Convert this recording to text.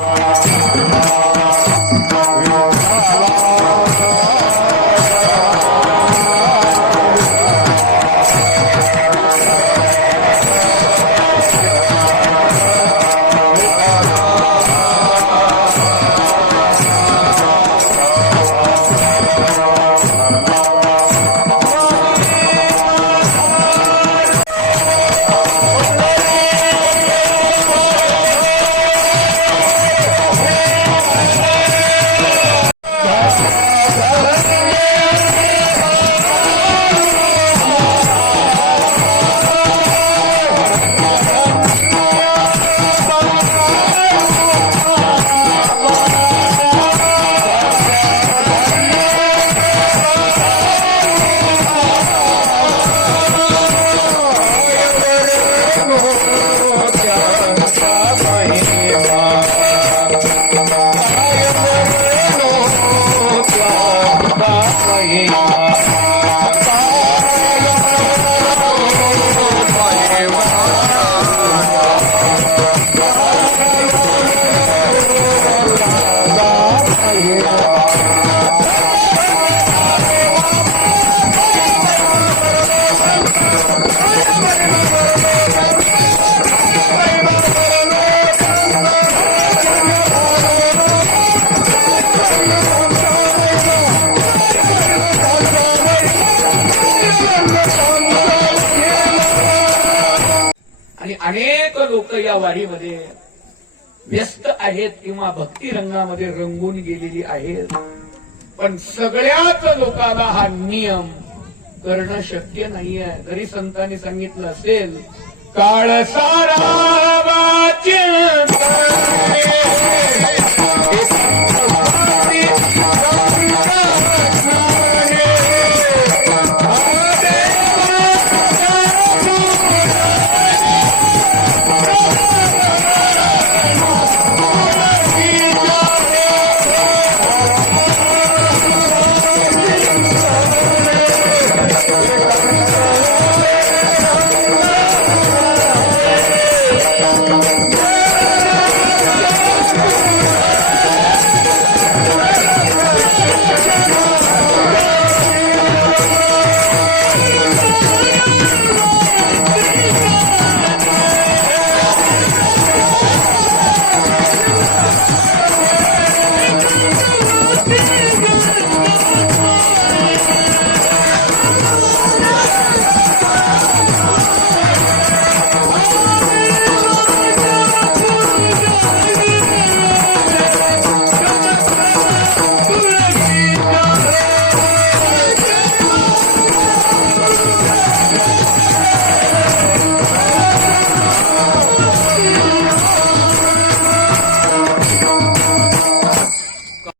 Música अनेक लोक या वारीमध्ये व्यस्त आहेत किंवा भक्ती रंगामध्ये रंगून गेलेली आहेत. पण सगळ्याच लोकांना हा नियम करणं शक्य नाहीये. जरी संतांनी सांगितलं असेल काळ सारा